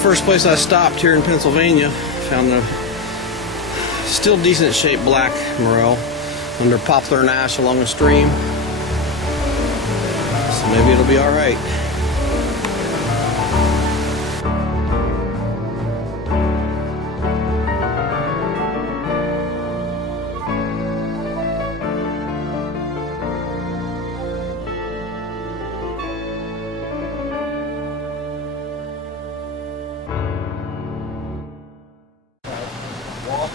first place I stopped here in Pennsylvania. Found a still decent shaped black morel under poplar and ash along a stream. So maybe it'll be all right.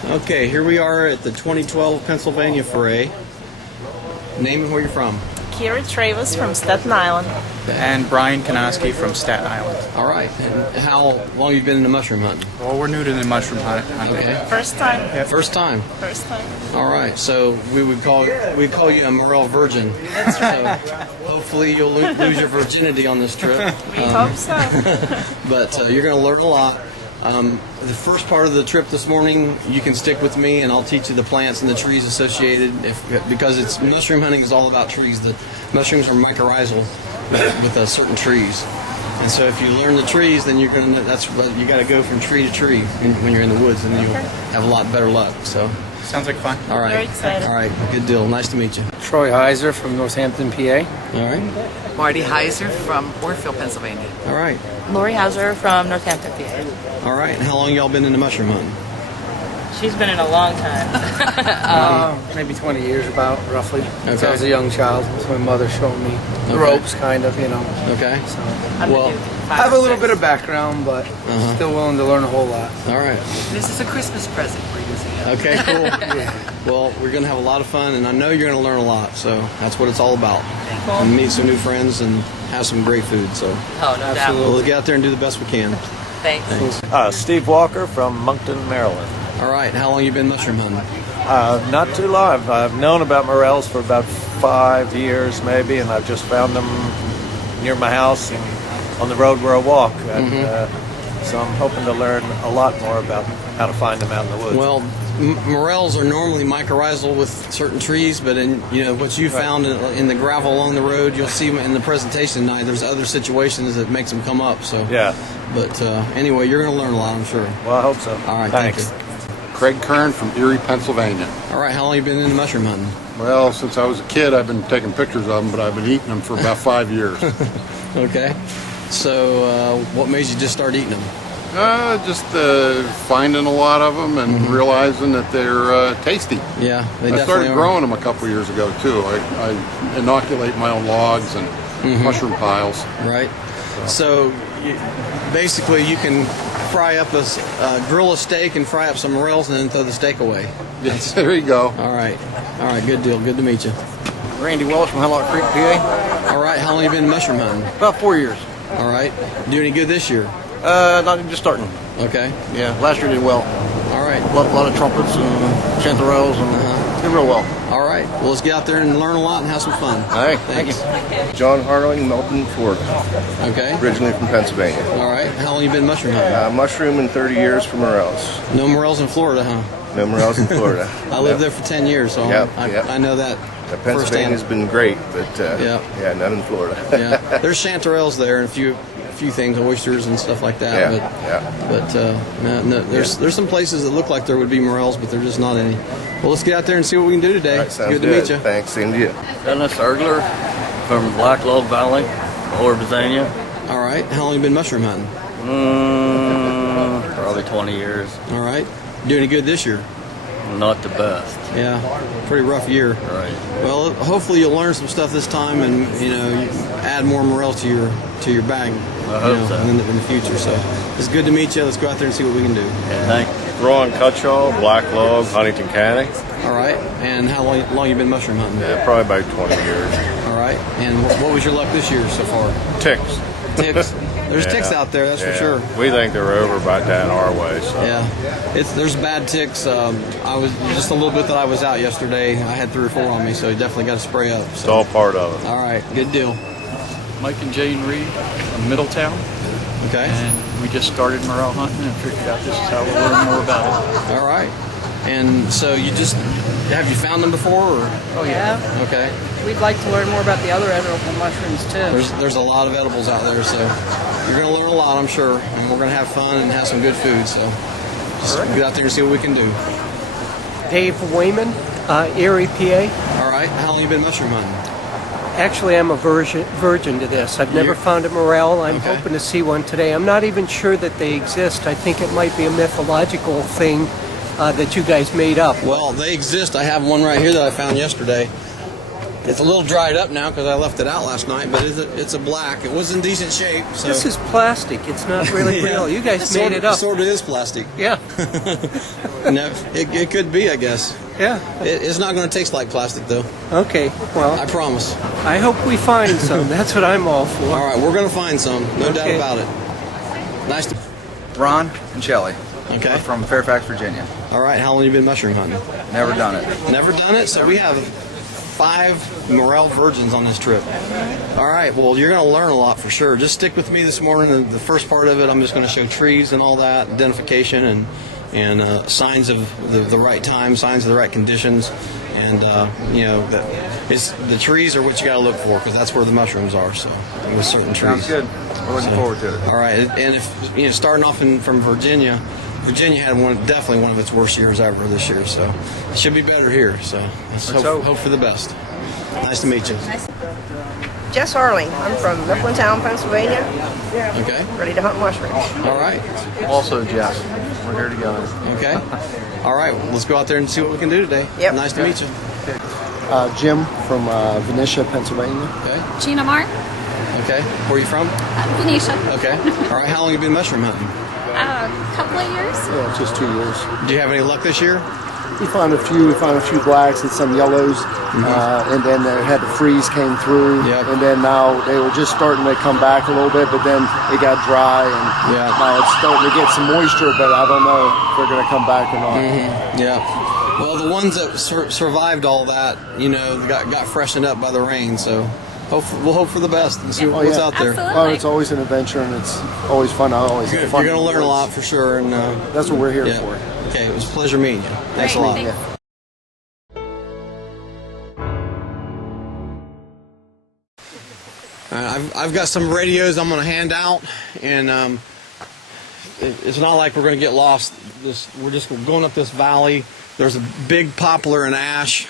Okay, here we are at the 2012 Pennsylvania Foray. Name and where you're from. Kira Travis from Staten Island. And Brian Kanoski from Staten Island. All right. And how long have you been into mushroom hunting? Well, we're new to the mushroom hunting. Okay. First time. Yeah. First time. First time. All right. So we'd call you a Morel virgin. That's right. So hopefully you'll lose your virginity on this trip. We hope so. But you're going to learn a lot. The first part of the trip this morning, you can stick with me, and I'll teach you the plants and the trees associated. Because mushroom hunting is all about trees. The mushrooms are mycorrhizal with certain trees, and so if you learn the trees, then you got to go from tree to tree when you're in the woods, and you'll have a lot better luck. So sounds like fun. All right, very excited. All right, good deal. Nice to meet you. Troy Heiser from Northampton, PA. All right. Marty Heiser from Orfeld, Pennsylvania. All right. Lori Hauser from Northampton, PA. All right. And how long y'all been into mushroom hunting? She's been in a long time. Maybe 20 years about, roughly. Okay. Since I was a young child. So my mother showed me the ropes, kind of, you know. Okay. So Well, I have a little bit of background, but still willing to learn a whole lot. all right. This is a Christmas present for you. Okay, cool. Well, we're going to have a lot of fun, and I know you're going to learn a lot, so that's what it's all about. And meet some new friends and have some great food. So Oh, no doubt. we'll get out there and do the best we can. Thanks. Steve Walker from Moncton, Maryland. All right, how long you been mushroom hunting? Not too long. I've known about morels for about 5 years maybe, and I've just found them near my house and on the road where I walk. And, so I'm hoping to learn a lot more about how to find them out in the woods. Well, morels are normally mycorrhizal with certain trees, but what you found in the gravel along the road, you'll see in the presentation tonight. There's other situations that makes them come up. So yeah. But anyway, you're going to learn a lot, I'm sure. Well, I hope so. All right, thanks. Thank you. Craig Kern from Erie, Pennsylvania. All right, how long you been into mushroom hunting? Well, since I was a kid, I've been taking pictures of them, but I've been eating them for about 5 years. Okay. So what made you just start eating them? Just finding a lot of them and realizing that they're tasty. Yeah, they I definitely started are. growing them a couple years ago, too. I inoculate my own logs and mushroom piles. Right. So basically you can grill a steak and fry up some morels and then throw the steak away. Yes, there you go. All right, good deal. Good to meet you. Randy Welch from Hemlock Creek, PA. All right, how long you been mushroom hunting? About 4 years. All right. Do any good this year? Not just starting. Okay. Yeah, last year did well. All right. A lot of trumpets and chanterelles and did real well. All right. Well, let's get out there and learn a lot and have some fun. All right, Thanks. thank you. John Harling, Melton, Florida. Okay. Originally from Pennsylvania. All right. How long you been mushroom hunting? Mushroom in 30 years for morels. No morels in Florida, huh? No morels in Florida. I lived there for 10 years, so Yep, I know that. Pennsylvania's been great, but Yeah. none in Florida. Yeah. There's chanterelles there and a few things, oysters and stuff like that. No, there's some places that look like there would be morels, but there's just not any. Well, let's get out there and see what we can do today. All right, sounds good to meet you. Thanks, same to you. Dennis Ergler from Black Log Valley, Lower Virginia. All right. How long you been mushroom hunting? Probably 20 years. All right. Do any good this year? Not the best. Yeah. Pretty rough year. Right. Well, hopefully you'll learn some stuff this time, and you add more morels to your bag. I hope so. In the future. So it's good to meet you. Let's go out there and see what we can do. Yeah, thanks. Ron Cutshall, Black Log, Huntington County. All right. And how long you been mushroom hunting? Probably about 20 years. All right. And what was your luck this year so far? Ticks. Ticks. There's ticks out there, that's for sure. We think they're over about down our way. So. Yeah, there's bad ticks. I was just a little bit that I was out yesterday. I had 3 or 4 on me, so you definitely got to spray up. So. It's all part of it. All right, good deal. Mike and Jane Reed from Middletown. Okay. And we just started morel hunting and figured out this is how we'll learn more about it. All right. And so have you found them before? Or? Oh, yeah. Okay. We'd like to learn more about the other edible mushrooms, too. There's a lot of edibles out there, so you're going to learn a lot, I'm sure. And we're going to have fun and have some good food, so just get out there and see what we can do. Dave Wayman, Erie, PA. All right. How long have you been mushroom hunting? Actually, I'm a virgin to this. I've never found a Morel. I'm hoping to see one today. I'm not even sure that they exist. I think it might be a mythological thing that you guys made up. Well, they exist. I have one right here that I found yesterday. It's a little dried up now because I left it out last night, but it's a black. It was in decent shape. So. This is plastic. It's not really real. You guys made it up. Sort of is plastic. Yeah. No, it could be, I guess. Yeah. It's not going to taste like plastic, though. Okay. Well, I promise. I hope we find some. That's what I'm all for. All right, we're going to find some. No doubt about it. Nice to... Ron and Shelley. Okay. We're from Fairfax, Virginia. All right. How long have you been mushroom hunting? Never done it. Never done it? So we have 5 Morel virgins on this trip. All right. Well, you're going to learn a lot for sure. Just stick with me this morning. The first part of it, I'm just going to show trees and all that, identification and signs of the right time, signs of the right conditions. And, the trees are what you got to look for because that's where the mushrooms are. So with certain trees. Sounds good. We're looking forward to it. All right. And if, starting off from Virginia had definitely one of its worst years ever this year. So it should be better here. So let's hope for the best. Nice to meet you. Jess Harling. I'm from Mifflintown, Pennsylvania. Okay. Ready to hunt mushrooms. All right. Also, Jess. We're here together. Okay. All right. Let's go out there and see what we can do today. Yep. Nice to meet you. Jim from Venetia, Pennsylvania. Okay. Gina Mark. Okay. Where are you from? Venetia. Okay. All right. How long have you been mushroom hunting? A couple of years. Yeah, just 2 years. Do you have any luck this year? We found a few. We found a few blacks and some yellows, and then they had the freeze came through, and then now they were just starting to come back a little bit, but then it got dry, and now it's starting to get some moisture, but I don't know if they're going to come back or not. Yeah. Well, the ones that survived all that, got freshened up by the rain, so we'll hope for the best and see what's out there. Absolutely. Well, it's always an adventure, and it's always fun. You're going to learn a lot for sure, and that's what we're here for. Okay, it was a pleasure meeting you. Thanks a lot. I've got some radios I'm going to hand out, and it's not like we're going to get lost. We're just going up this valley. There's a big poplar and ash.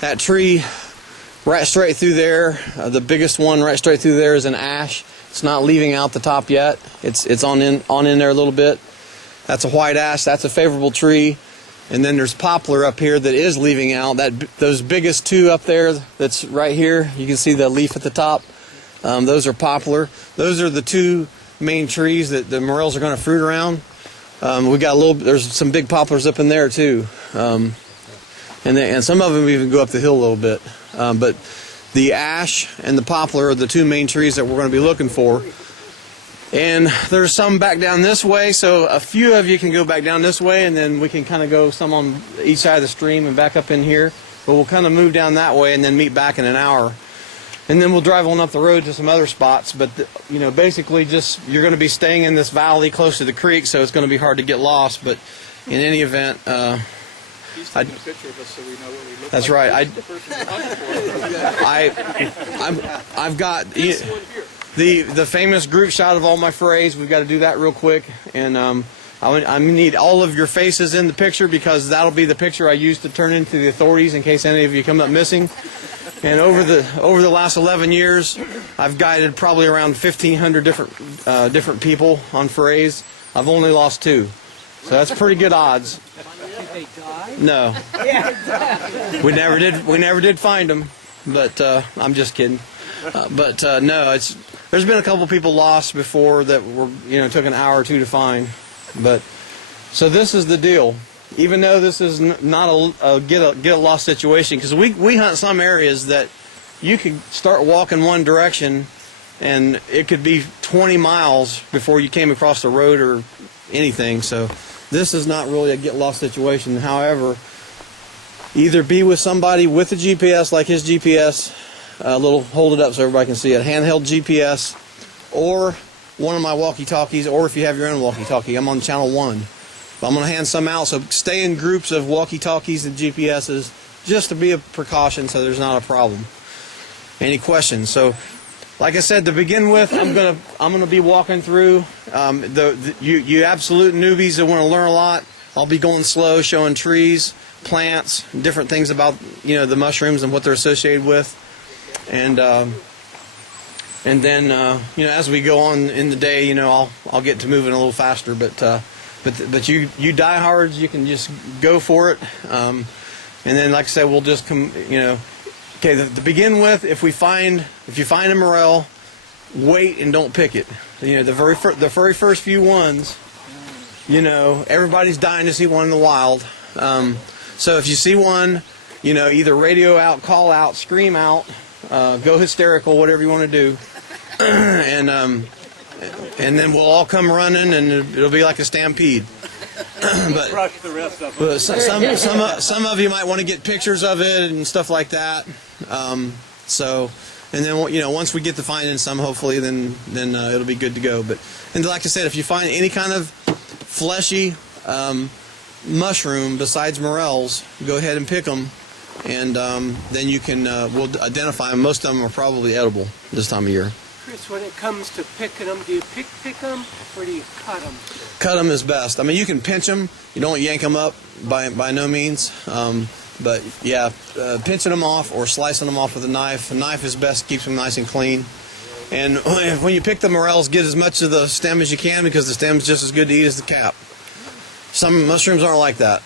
That tree right straight through there, the biggest one right straight through there is an ash. It's not leaving out the top yet. It's on in there a little bit. That's a white ash. That's a favorable tree. And then there's poplar up here that is leaving out. Those biggest two up there that's right here, you can see the leaf at the top. Those are poplar. Those are the 2 main trees that the morels are going to fruit around. There's some big poplars up in there too. And some of them even go up the hill a little bit. But the ash and the poplar are the 2 main trees that we're going to be looking for. And there's some back down this way, so a few of you can go back down this way, and then we can kind of go some on each side of the stream and back up in here. But we'll kind of move down that way and then meet back in an hour. And then we'll drive on up the road to some other spots. But, basically you're going to be staying in this valley close to the creek, so it's going to be hard to get lost. But in any event... He's taking a picture of us so we know what we look That's like. right. I've got the famous group shot of all my forays. We've got to do that real quick, and I need all of your faces in the picture because that'll be the picture I use to turn into the authorities in case any of you come up missing. And over the last 11 years, I've guided probably around 1,500 different people on forays. I've only lost 2, so that's pretty good odds. Did they die? No. We never did find them, but I'm just kidding. No, there's been a couple people lost before that were took an hour or 2 to find. But so this is the deal. Even though this is not a get a lost situation, because we hunt some areas that you could start walking one direction and it could be 20 miles before you came across the road or anything. So this is not really a get lost situation. However, either be with somebody with a GPS like his GPS, hold it up so everybody can see it, handheld GPS, or one of my walkie-talkies, or if you have your own walkie-talkie. I'm on channel 1. I'm going to hand some out, so stay in groups of walkie-talkies and GPSs just to be a precaution so there's not a problem. Any questions? So, like I said, to begin with, I'm gonna be walking through you absolute newbies that want to learn a lot. I'll be going slow, showing trees, plants, different things about the mushrooms and what they're associated with, and then as we go on in the day, I'll get to moving a little faster. But you diehards, you can just go for it, and then like I said, we'll just come Okay, to begin with, if you find a morel, wait and don't pick it. The very first few ones, everybody's dying to see one in the wild. So if you see one, either radio out, call out, scream out, go hysterical, whatever you want to do, and then we'll all come running, and it'll be like a stampede. but some of you might want to get pictures of it and stuff like that. And then once we get to finding some, hopefully, then it'll be good to go. And like I said, if you find any kind of fleshy mushroom besides morels, go ahead and pick them, and then you can we'll identify them. Most of them are probably edible this time of year. Chris, when it comes to picking them, do you pick them or do you cut them? Cut them is best. I mean, you can pinch them. You don't yank them up by no means. But yeah, pinching them off or slicing them off with a knife. A knife is best, keeps them nice and clean. And when you pick the morels, get as much of the stem as you can, because the stem is just as good to eat as the cap. Some mushrooms aren't like that.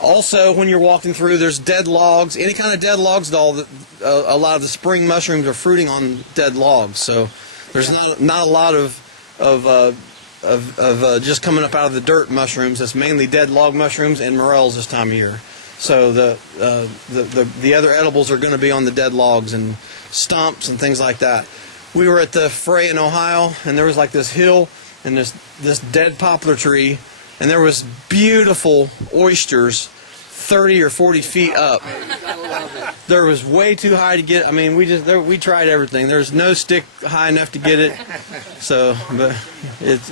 Also, when you're walking through, there's dead logs. Any kind of dead logs, a lot of the spring mushrooms are fruiting on dead logs. So there's not a lot of just coming up out of the dirt mushrooms. It's mainly dead log mushrooms and morels this time of year. So the other edibles are going to be on the dead logs and stumps and things like that. We were at the Foray in Ohio, and there was like this hill and this dead poplar tree, and there was beautiful oysters 30 or 40 feet up. There was way too high to get. I mean, we tried everything. There's no stick high enough to get it. So, but it's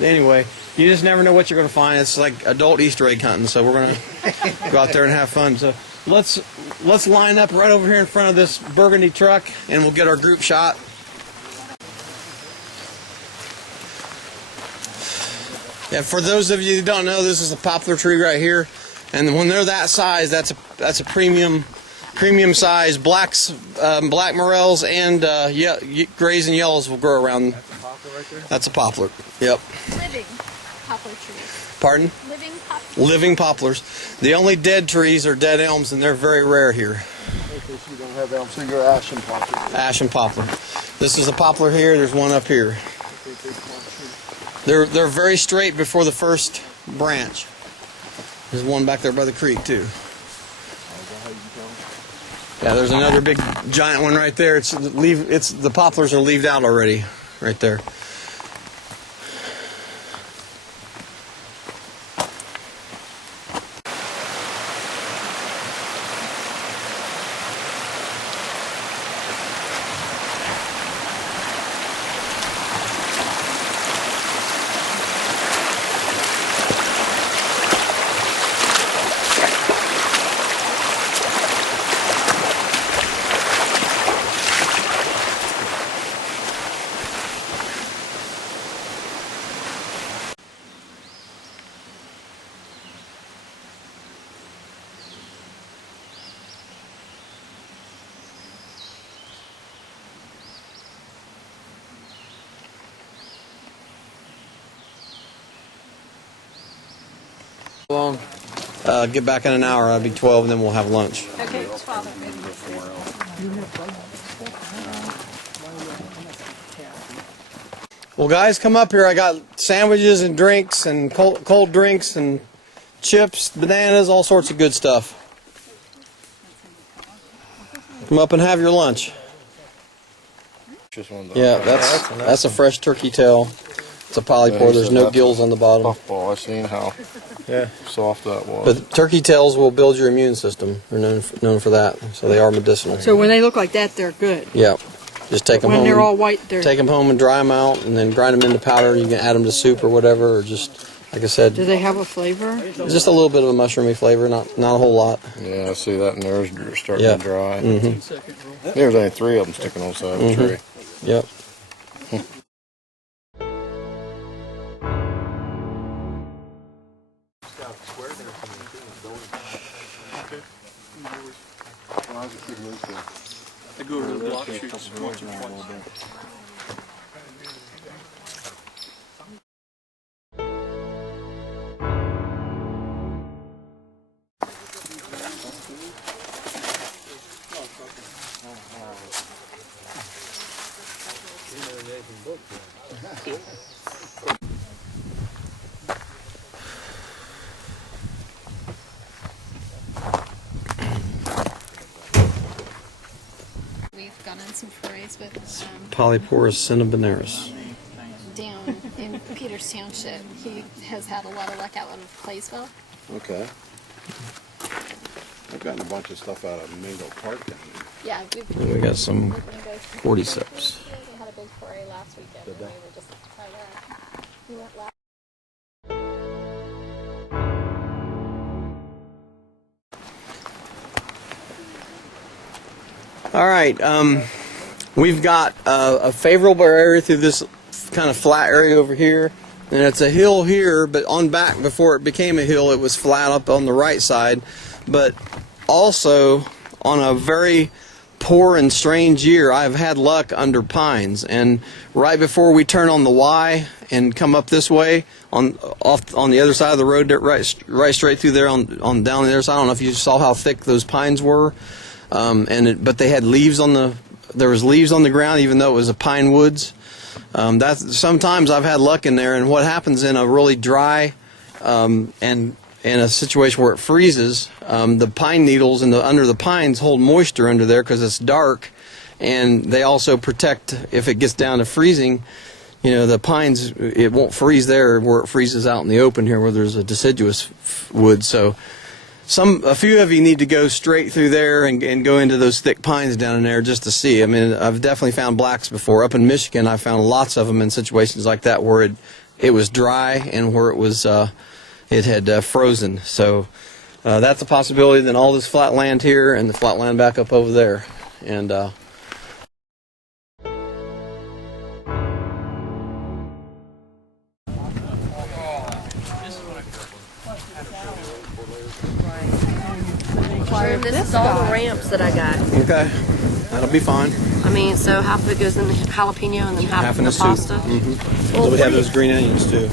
anyway, you just never know what you're going to find. It's like adult Easter egg hunting. So we're going to go out there and have fun. So let's line up right over here in front of this burgundy truck, and we'll get our group shot. Yeah, for those of you who don't know, this is a poplar tree right here, and when they're that size, that's a premium size. Black morels and grays and yellows will grow around. That's a poplar right there? That's a poplar. Yep. Living poplar trees. Pardon? Living poplars. Living poplars. The only dead trees are dead elms, and they're very rare here. Okay, so you don't have elm, so you're ashen poplar. Ashen poplar. This is a poplar here. There's one up here. They're very straight before the first branch. There's one back there by the creek too. Yeah, there's another big giant one right there. The poplars are leaved out already, right there. Long. Get back in an hour. I'll be 12, and then we'll have lunch. Okay, 12. Well, guys, come up here. I got sandwiches and drinks and cold drinks and chips, bananas, all sorts of good stuff. Come up and have your lunch. Yeah, that's a fresh turkey tail. It's a polypore. There's no gills on the bottom. Puffball. I've seen how soft that was. But turkey tails will build your immune system. They're known for that, so they are medicinal. So when they look like that, they're good. Yeah. Just take them home. When they're all white, they're... Take them home and dry them out, and then grind them into powder. You can add them to soup or whatever, or just like I said, Do they have a flavor? just a little bit of a mushroomy flavor, not a whole lot. Yeah, I see that, and theirs are starting Yeah. to dry. Mm-hmm. There's only 3 of them sticking on the side of the tree. Yep. I go over the block shoots once or twice. We've gone on some forays with Polyporus cinnamonaris. down in Peters Township. He has had a lot of luck out of Claysville. Okay. I've gotten a bunch of stuff out of Mingo Park down there. Yeah, And we got some cordyceps. We had a big foray last weekend. And we were just try that. We went last. All right, we've got a favorable area through this kind of flat area over here, and it's a hill here, but on back before it became a hill, it was flat up on the right side, but also on a very poor and strange year, I've had luck under pines, and right before we turn on the Y and come up this way, on the other side of the road, right straight through there on down the other side. I don't know if you saw how thick those pines were. But they had leaves there was leaves on the ground, even though it was a pine woods. Sometimes I've had luck in there, and what happens in a really dry and in a situation where it freezes, the pine needles under the pines hold moisture under there because it's dark, and they also protect if it gets down to freezing. You know, the pines, it won't freeze there where it freezes out in the open here where there's a deciduous wood. So a few of you need to go straight through there and go into those thick pines down in there just to see. I mean, I've definitely found blacks before. Up in Michigan, I found lots of them in situations like that where it was dry and where it had frozen. So that's a possibility. Then all this flat land here and the flat land back up over there. And This is all the ramps that I got. okay, that'll be fine. I mean, so half of it goes in the jalapeno and then half in the pasta. Mm-hmm. Well, So we have those green onions too.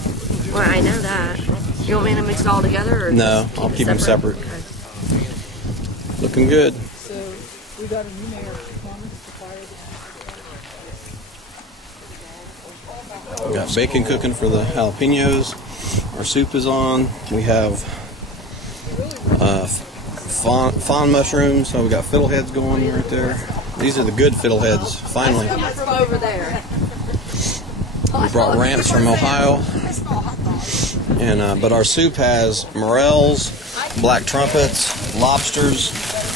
Well, I know that. You want me to mix it all together? Or No, just I'll keep them separate. Okay. Looking good. So we got a new mayor. We got bacon cooking for the jalapenos. Our soup is on. We have fawn mushrooms. So we got fiddleheads going right there. These are the good fiddleheads. Finally, Let's go over there. we brought ramps from Ohio. And but our soup has morels, black trumpets, lobsters,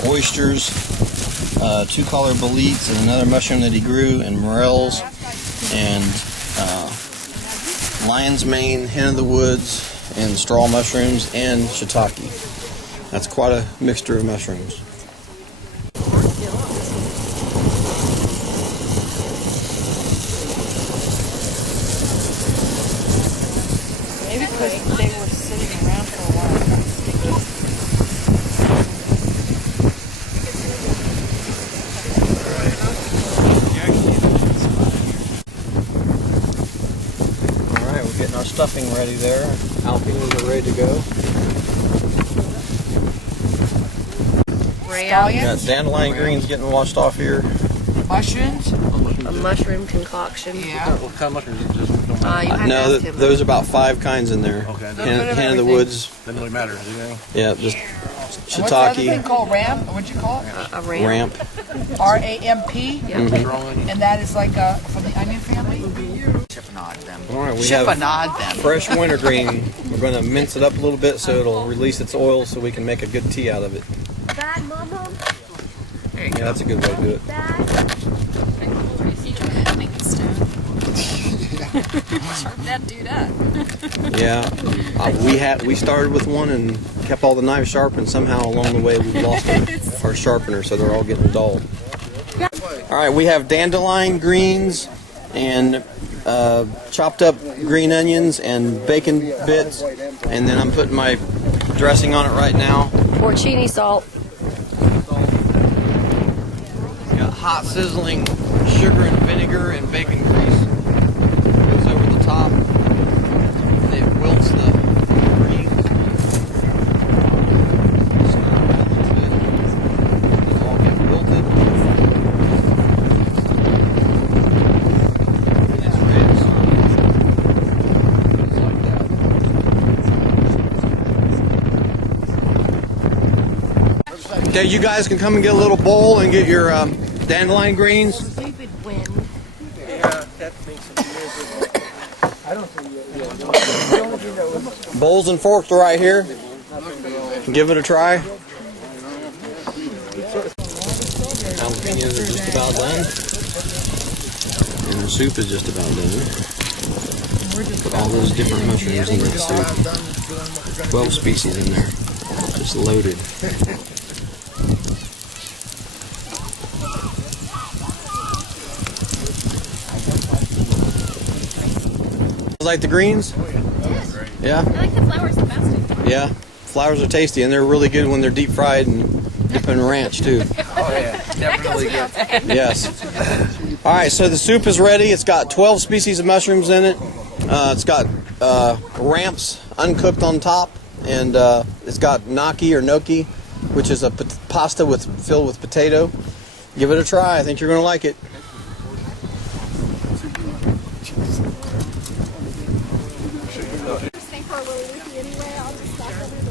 oysters, two-color boletes, and another mushroom that he grew, and morels, and lion's mane, hen of the woods, and straw mushrooms, and shiitake. That's quite a mixture of mushrooms. Maybe because they were sitting around for a while. Alright, we're getting our stuffing ready there. Jalapenos are ready to go. We got dandelion greens getting washed off here. Mushrooms? A mushroom concoction. Yeah. What kind of mushrooms is this? You have to No, ask him. those are about 5 kinds in there. Okay. Hen of the woods. Doesn't really matter, does anything? Yeah, just What's the other thing shiitake, called ram? What'd you call it? A ramp. ramp. R-A-M-P? Mhm. And that is like from the onion family? Chiffonade them. Alright, we have Chiffonade them. fresh wintergreen. We're going to mince it up a little bit so it'll release its oil so we can make a good tea out of it. Bad, Mama. Yeah, that's a good way to do it. Bad. Sharp that dude up. Yeah, we started with one and kept all the knives sharp, and somehow along the way we've lost our sharpener, so they're all getting dull. All right, we have dandelion greens and chopped up green onions and bacon bits, and then I'm putting my dressing on it right now. Porcini salt. Got hot sizzling sugar and vinegar and bacon grease. Goes over the top. And it wilts the greens. These all get wilted. And it's red. Just like that. Okay, you guys can come and get a little bowl and get your dandelion greens. Stupid wind. Yeah, that makes it miserable. I don't think Bowls and forks are right here. Give it a try. Jalapenos are just about done. And the soup is just about done. Put all those different mushrooms in that soup. 12 species in there. Just loaded. Like the greens? Yeah? I like the flowers the best. Yeah. Flowers are tasty, and they're really good when they're deep fried and dip in ranch, too. Oh, yeah. Definitely good. Yes. All right, so the soup is ready. It's got 12 species of mushrooms in it. It's got ramps uncooked on top, and it's got gnocchi or gnocchi, which is a pasta filled with potato. Give it a try. I think you're going to like it.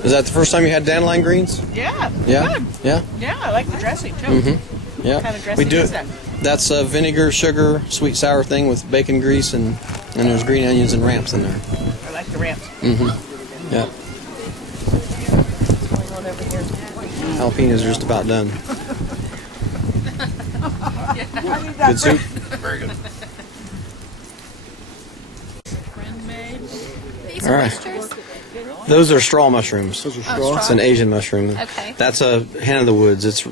Is that the first time you had dandelion greens? Yeah. Yeah. Good. Yeah. Yeah, I like the dressing too. Mm-hmm. Yeah. What kind of dressing is that? That's vinegar, sugar, sweet sour thing with bacon grease, and there's green onions and ramps in there. I like the ramps. Mm-hmm. Yeah. Jalapenos are just about done. Good soup. Very good. These All are right. oysters? Those are straw mushrooms. Oh, straw. It's an Asian mushroom. Okay. That's a hen of the woods. It's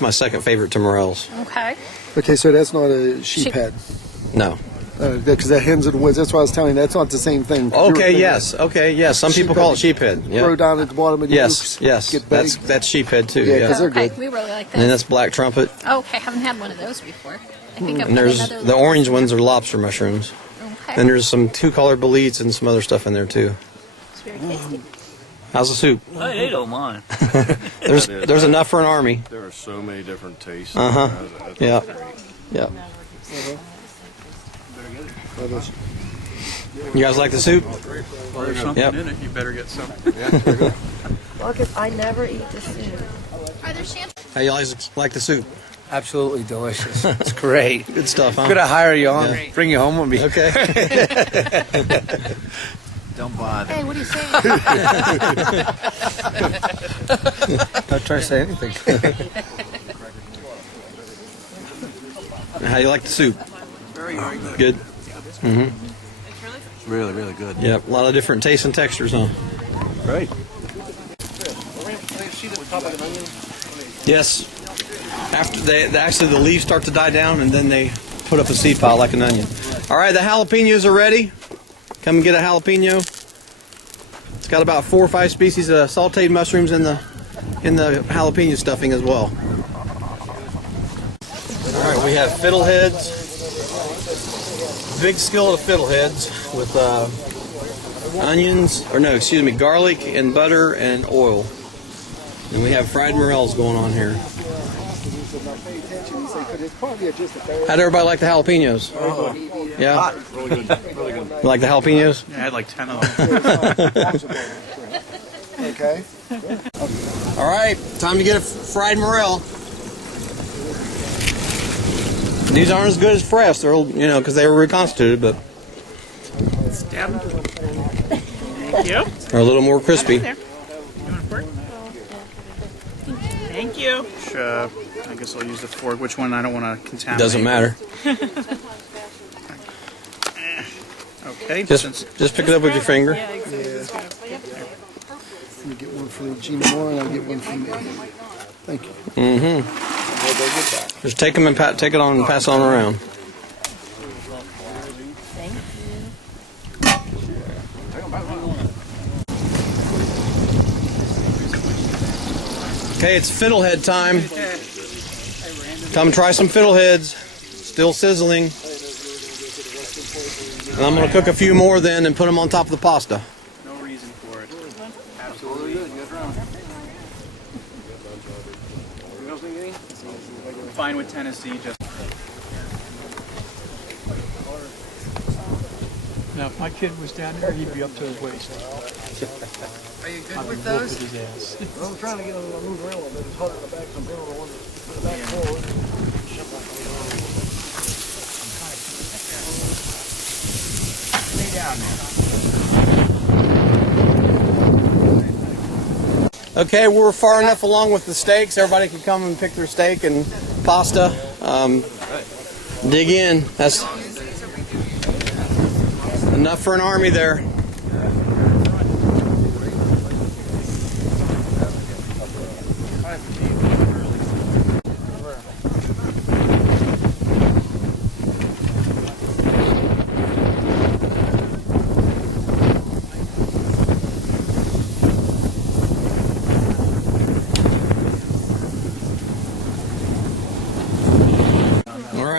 my second favorite to Morel's. Okay. Okay, so that's not a sheephead. No. Because that hens of the woods, that's what I was telling you. That's not the same thing. Okay, yes. Okay, yes. Some people call it sheephead. Yeah. Throw down at the bottom of the Yes, yes. Get That's baked. sheephead too. Yeah, Yeah. 'cause they're Okay, good. we really like And then this. that's black trumpet. Oh, okay, haven't had one of those before. I think I've And had there's another the orange ones are lobster mushrooms. Okay. And there's some two-color boletes and some other stuff in there too. It's very tasty. How's the soup? They don't mind. There's enough for an army. There are so many different tastes. Uh-huh. That's Yeah. great. Yeah. You guys like the soup? Well, there's something Yep. in it. You better get some. Because I never eat the soup. Are there champers? How you guys like the soup? Absolutely delicious. It's great. Good stuff, huh? I'm going to hire you on. Yeah. Bring you home with me. Okay. Don't bother. Hey, what are you saying? Don't try to say anything. How you like the soup? Very, very good. Good. Mm-hmm. It's really, really good. Yep. A lot of different tastes and textures, huh? Right. Yes. After actually the leaves start to die down, and then they put up a seed pile like an onion. All right, the jalapenos are ready. Come and get a jalapeno. It's got about 4 or 5 species of sautéed mushrooms in the jalapeno stuffing as well. All right, we have fiddleheads. Big skillet of fiddleheads with garlic and butter and oil. And we have fried morels going on here. How'd everybody like the jalapenos? Yeah? Really good. Really good. You like the jalapenos? Yeah, I had like 10 of them. Okay. All right, time to get a fried morel. These aren't as good as fresh, they're because they were reconstituted, but Thank you. they're a little more crispy. There. You want a fork? Thank you. I guess I'll use the fork. Which one? I don't want to contaminate. Doesn't matter. Okay. Just pick it up with your finger. Let me get one for Gina Moore, and I'll get one for me. Thank you. Mm-hmm. Just take them and take it on and pass it on around. Okay, it's fiddlehead time. Come try some fiddleheads. Still sizzling. And I'm going to cook a few more then and put them on top of the pasta. No reason for it. Absolutely. Fine with Tennessee. Just now, if my kid was down there, he'd be up to his waist. Are you good I'd with be those? whooping his ass. I'm trying to get them to move around a little bit. It's hard in the back, so I'm bringing the one in the back forward. Stay down there. Okay, we're far enough along with the steaks. Everybody can come and pick their steak and pasta. Dig in. That's enough for an army there.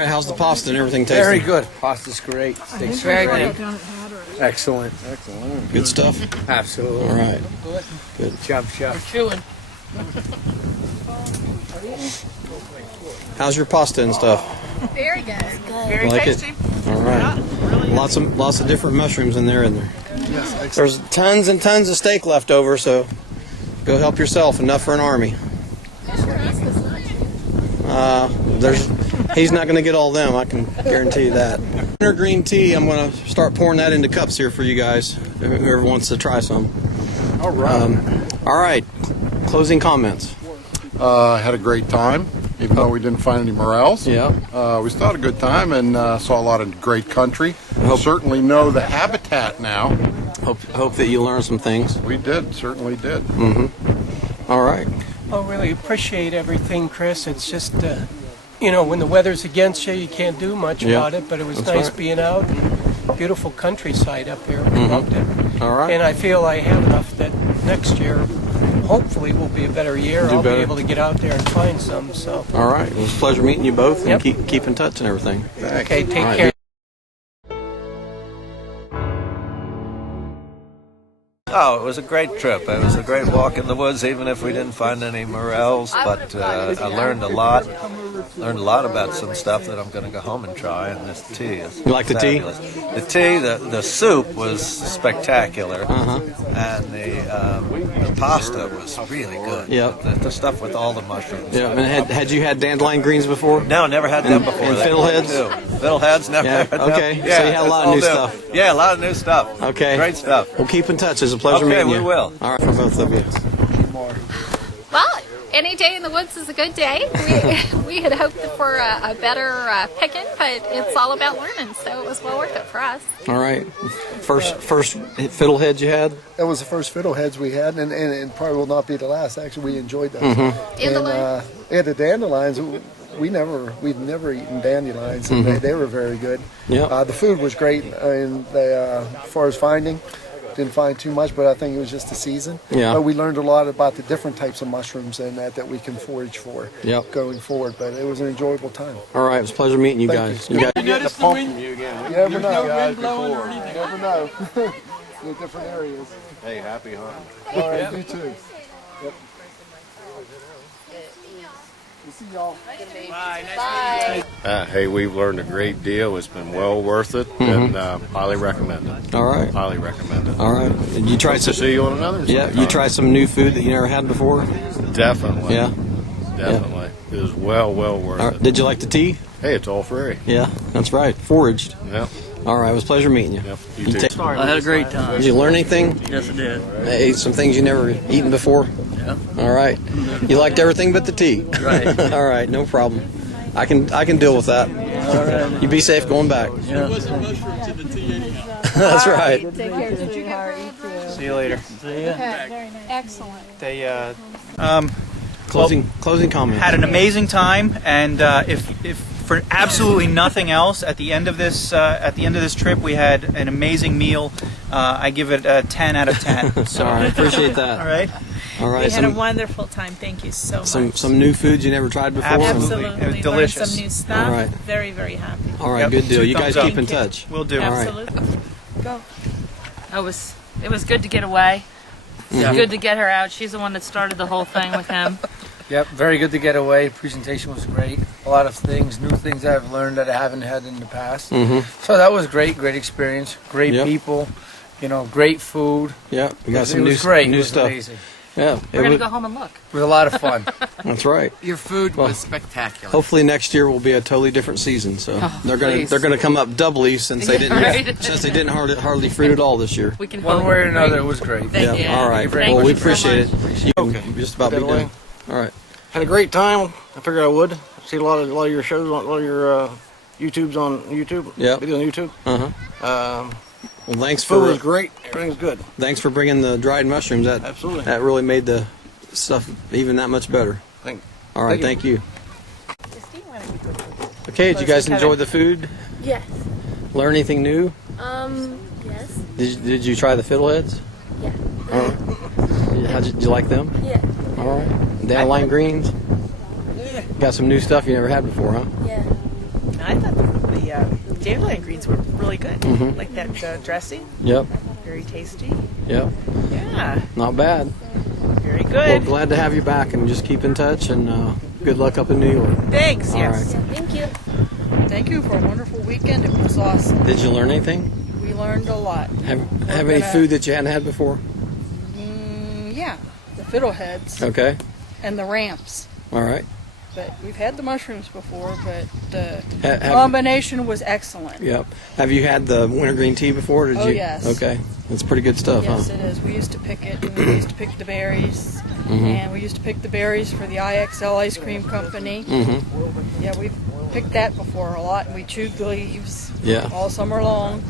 How's the pasta and everything tasting? Very good. Pasta's great. Steak's Very good. Excellent. Good stuff? Absolutely. All right. Good. Job, chef. Chewing. How's your pasta and stuff? Very good. Very Like tasty. it? All right. Lots of different mushrooms in there, isn't there? Yes, There's tons and tons of steak left over, so go help yourself. Enough for an army. He's not going to get all them, I can guarantee you that. Green tea, I'm going to start pouring that into cups here for you guys, whoever wants to try some. All right. All right, closing comments. Had a great time, even though we didn't find any morels. Yeah. We still had a good time and saw a lot of great country. Certainly know the habitat now. Hope that you learned some things. We did, certainly did. Mm-hmm. All right. I really appreciate everything, Chris. It's just, when the weather's against you, you can't do much about it, but it was nice being out. Beautiful countryside up here. Loved it. All right. And I feel I have enough that next year, hopefully, will be a better year. I'll be able to get out there and find some. So. All right. It was a pleasure meeting you both, and keep in touch and everything. Okay, take care. Oh, it was a great trip. It was a great walk in the woods, even if we didn't find any morels. But I learned a lot. Learned a lot about some stuff that I'm going to go home and try. And this tea is You like the tea? fabulous. The tea, the soup was spectacular, and the pasta was really good. Yeah. The stuff with all the mushrooms. Yeah. And had you had dandelion greens before? No, never had them before. And fiddleheads? Fiddleheads, never had them. Okay. So you had a lot of new stuff. Yeah, a lot of new stuff. Okay. Great stuff. We'll keep in touch. It's a pleasure meeting you. Okay, we will. All right, for both of you. Well, any day in the woods is a good day. We had hoped for a better picking, but it's all about learning, so it was well worth it for us. All right. First fiddlehead you had? That was the first fiddleheads we had, and probably will not be the last. Actually, we enjoyed those. And the dandelions, we'd never eaten dandelions, and they were very good. Yeah. The food was great, and as far as finding, didn't find too much, but I think it was just the season. Yeah. But we learned a lot about the different types of mushrooms and that we can forage for going forward. But it was an enjoyable time. All right. It was a pleasure meeting you guys. You guys. Notice the wind? You never know. No wind blowing or anything. You never know. In different areas. Hey, happy hunting. All right, you too. Yep. We'll see y'all. Bye. Hey, we've learned a great deal. It's been well worth it, and highly recommend it. All right. Highly recommend it. All right. And you tried Hope to see you on another. Yeah. You tried some new food that you never had before? Definitely. Yeah. Definitely. It was well worth it. Did you like the tea? Hey, it's all free. Yeah. That's right. Foraged. Yep. All right. It was a pleasure meeting you. Yep. You too. I had a great time. Did you learn anything? Yes, I did. Ate some things you never eaten before? Yeah. All right. You liked everything but the tea? Right. All right. No problem. I can deal with that. All right. You be safe going back. Yeah. There wasn't mushrooms in the tea anyhow. That's right. Take care, sweetheart. You too. See you later. Okay, very nice. Excellent. They Closing comments. had an amazing time, and if for absolutely nothing else, at the end of this trip, we had an amazing meal. I give it a 10 out of 10. So All right, appreciate that. All right. All right. We had a wonderful time. Thank you so much. Some new foods you never tried before. Absolutely. Absolutely. It was We delicious. learned some new stuff. All right. Very, very happy. All right, Yep. good deal. 2 You guys thumbs up. keep in touch. We'll do. All right. Absolutely. Go. It was good to get away. Yeah. Good to get her out. She's the one that started the whole thing with him. Yep, very good to get away. Presentation was great. A lot of things, new things I've learned that I haven't had in the past. So that was great. Great experience. Great people. You know, great food. Yeah, we got some it new was great. new it was stuff. Amazing. Yeah, We're going to go home and look. It was a lot of fun. That's right. Your food was spectacular. Hopefully next year will be a totally different season. So they're please. gonna come up doubly since they didn't Right. since they didn't hardly fruit at all this year. We can One hope, way or another, right? it was great. Thank you. All right. Thank Well, you we so appreciate much. it. You can just about be Get away. done. All right. Had a great time. I figured I would. See a lot of your shows, a lot of your YouTubes on YouTube. Yeah. Video on YouTube. Well, thanks Food was for great. Everything's good. thanks for bringing the dried mushrooms. Absolutely. That really made the stuff even that much better. All right. Thank Thank you. Okay. Did you guys enjoy the food? Yes. Learn anything new? Yes. Did you try the fiddleheads? Yeah. All right. Did you like them? Yeah. All right. Dandelion greens. Got some new stuff you never had before, huh? Yeah. I thought the dandelion greens were really good. Like that dressing. Yep. Very tasty. Yep. Yeah. Not bad. Very Well, good. glad to have you back, and just keep in touch, and good luck up in New York. Thanks. All Yes. right. Thank you. Thank you for a wonderful weekend. It was awesome. Did you learn anything? We learned a lot. Have any food that you hadn't had before? Yeah, the fiddleheads Okay. and the ramps. All right. But we've had the mushrooms before, but the Have- combination was excellent. Yep. Have you had the wintergreen tea before? Did Oh, you? yes. Okay. It's pretty good stuff, Yes, huh? it is. We used to pick it, and we used to pick the berries, and we used to pick the berries for the IXL Ice Cream Company. Yeah, we've picked that before a lot, and we chewed the leaves Yeah. all summer long.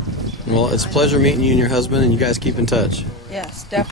Well, it's a pleasure meeting you and your husband, and you guys keep in touch. Yes, definitely.